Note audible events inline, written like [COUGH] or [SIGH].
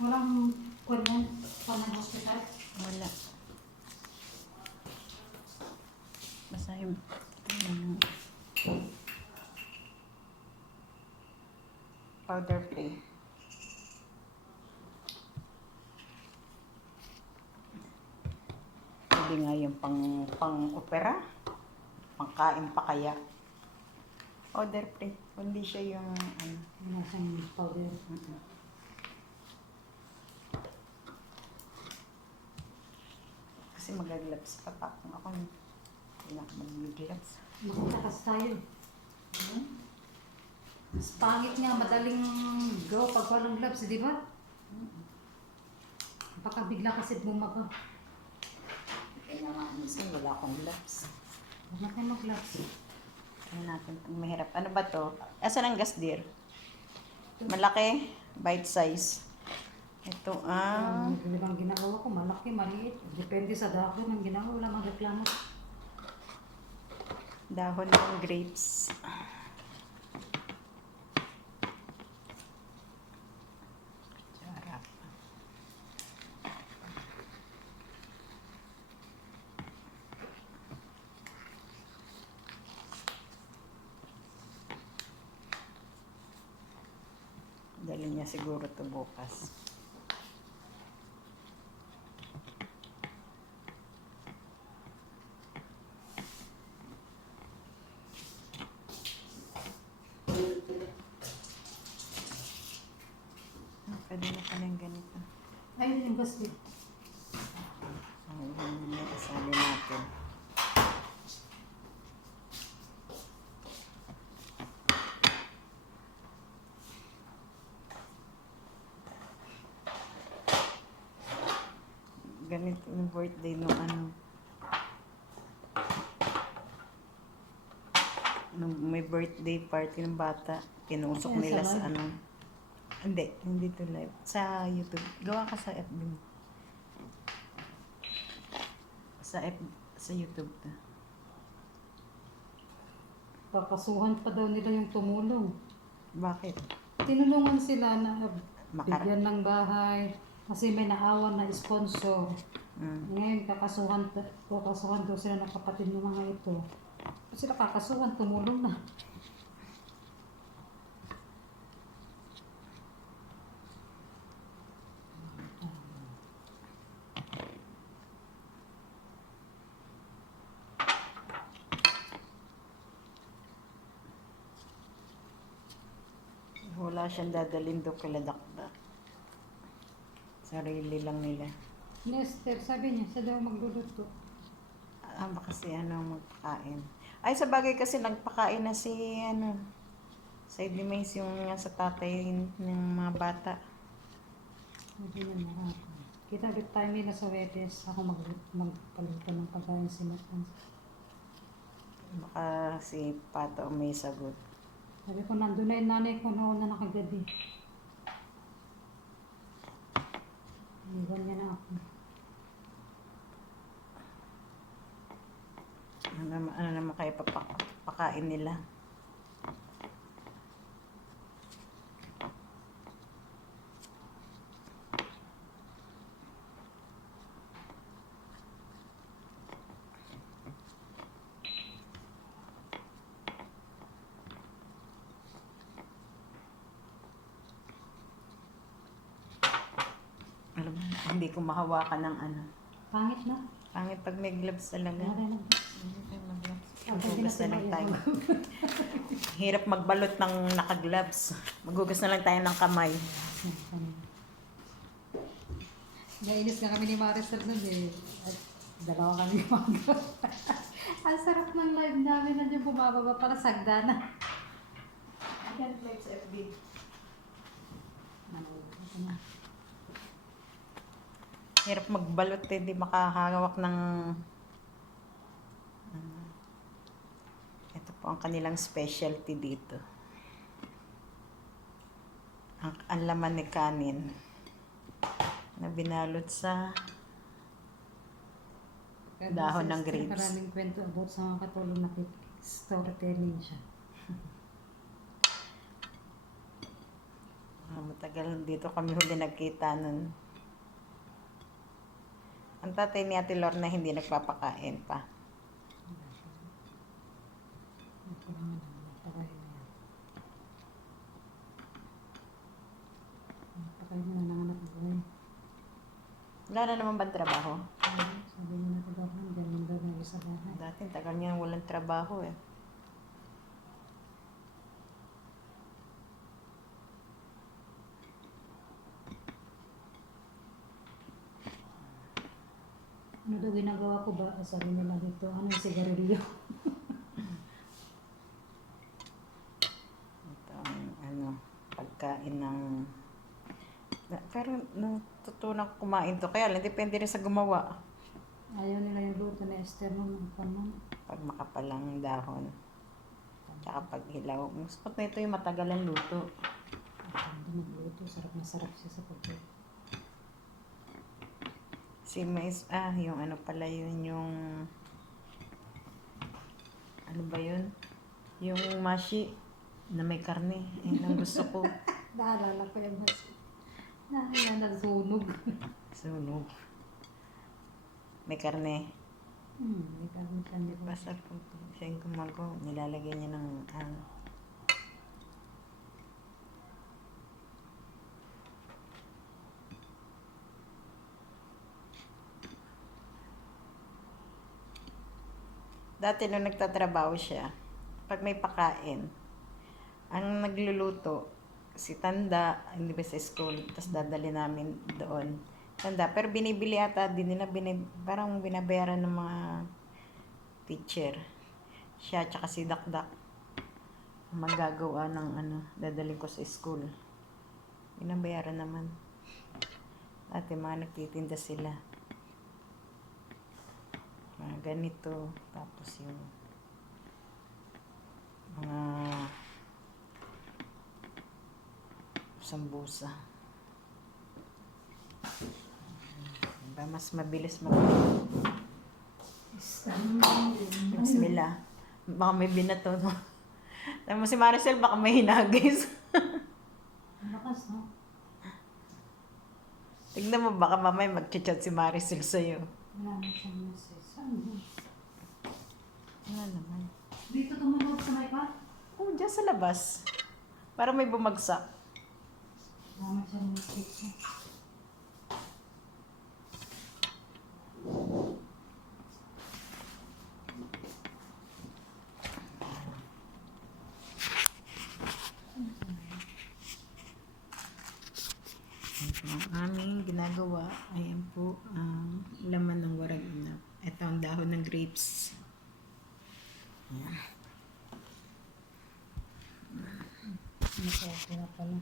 Walang kwan ng hospital. Wala. Basta yung... powder play. Pwede nga yung pang, pang opera. Pangkain pa kaya. Powder play. Kundi siya yung ano. Wala siyang powder. mm-mm. Kasi mag-gloves pa pa. Kung ako, hindi na ako mag-gloves. Makita kasi tayo. Hmm? Mas pangit nga, madaling go pag walang gloves, di ba? Baka bigla kasi bumaga. Kaya nga, minsan wala akong gloves. Huwag na tayo mag-gloves. Ano natin pag mahirap. Ano ba to? Asan ang gas dear? Malaki? Bite size? Ito ah. Ang um, ginagawa ko, malaki, maliit. Depende sa dahon ng ginagawa, wala mang reklamo. Dahon ng grapes. Sarap. Dali niya siguro to bukas. Pwede na pala yung ganito. Ayun yung gas din. So, yun yung kasali natin. Ganito yung birthday nung ano. Nung may birthday party ng bata, tinusok Ayan, nila sa ano. Hindi, hindi to live. Sa YouTube. Gawa ka sa FB. Sa F, sa YouTube to. Papasuhan pa daw nila yung tumulong. Bakit? Tinulungan sila na Makara. bigyan ng bahay kasi may naawan na sponsor. Mm. Ngayon, kakasuhan, kakasuhan daw sila ng kapatid ng mga ito. Kasi nakakasuhan, tumulong na. Wala siyang dadalhin doon kay Ladakdak. Sarili lang nila. Nester, sabi niya, siya daw magluluto. Ah, baka si ano magpakain. Ay, sa bagay kasi nagpakain na si ano, sa Edlimays yung nga sa tatay ng mga bata. Niya na Kita ulit tayo nila sa Webes. Ako mag magpaluto ng pagkain si Matan. Baka si Pato may sagot. Sabi ko, nandun na yung nanay ko noon na nakagabi. Iwan niya na ako. Ano, naman- ano naman kaya papak- pakain nila? Alam mo, hindi ko mahawakan ng ano. Pangit na. Pangit pag may gloves talaga. Wala na. Na lang tayo. Hirap magbalot ng naka-gloves. Maghugas na lang tayo ng kamay. Nainis nga kami ni Marisol nun eh. At dalawa kami mag [LAUGHS] Ang sarap ng live namin. Nandiyan bumababa para sagdana. Ayan, live sa FB. Ito na. Hirap magbalot eh, di makahawak ng... ito po ang kanilang specialty dito. Ang, ang laman ni kanin na binalot sa Dahon ng grapes. Maraming kwento about sa mga katulong na storytelling siya. [LAUGHS] Ah, matagal dito kami huli nagkita nun. Ang tatay ni Ate Lorna hindi nagpapakain pa. Naman, napakain. Napakain na ng anak eh. Wala na naman bang trabaho? Sabi niya na ito dyan lang daw sa bahay. Dati tagal niya walang trabaho eh. Ano daw ginagawa ko ba? Sabi nila dito, ano yung sigarilyo? [LAUGHS] Ito ang ano, pagkain ng... Na- Pero natutunan ko kumain to. Kaya lang, depende rin sa gumawa. Ayaw nila yung luto na Esther nung panon. Pag makapalang dahon. Tsaka pag hilaw. Gusto ko na ito yung matagalan luto. Hindi magluto, sarap na sarap siya sa pagkain. Si Mais, ah, yung ano pala yun, yung... Ano ba yun? Yung mashi na may karne. Yun ang gusto ko. [LAUGHS] Naalala ko yung mas... Naalala, nasunog. [LAUGHS] Sunog. May karne. Hmm, may kami siya? Basta kung siya yung gumagawa, nilalagay niya ng ano. Dati nung nagtatrabaho siya, pag may pakain, ang nagluluto, si Tanda, hindi ba sa school, tapos dadali namin doon. Tanda, pero binibili ata din nila, binib, parang binabayaran ng mga teacher. Siya tsaka si Dakdak. Magagawa ng ano, dadalhin ko sa school. Binabayaran naman. Dati mga nagtitinda sila. Mga ganito. Tapos yung mga sambusa. Diba, mas mabilis mag Bismillah. Baka may binato, no? Alam mo si Maricel, baka may hinagis. Lakas, no? Tignan mo, baka mamay mag-chat si Maricel sa'yo. Wala na siyang message. Wala naman. Dito tumunog sa may pa? Oh, dyan sa labas. Para may bumagsak. Na siyang message. no? Ang aming ginagawa, ayan po, ang laman ng warag inap. Ito ang dahon ng grapes. Ayan. Ano kaya kaya pala?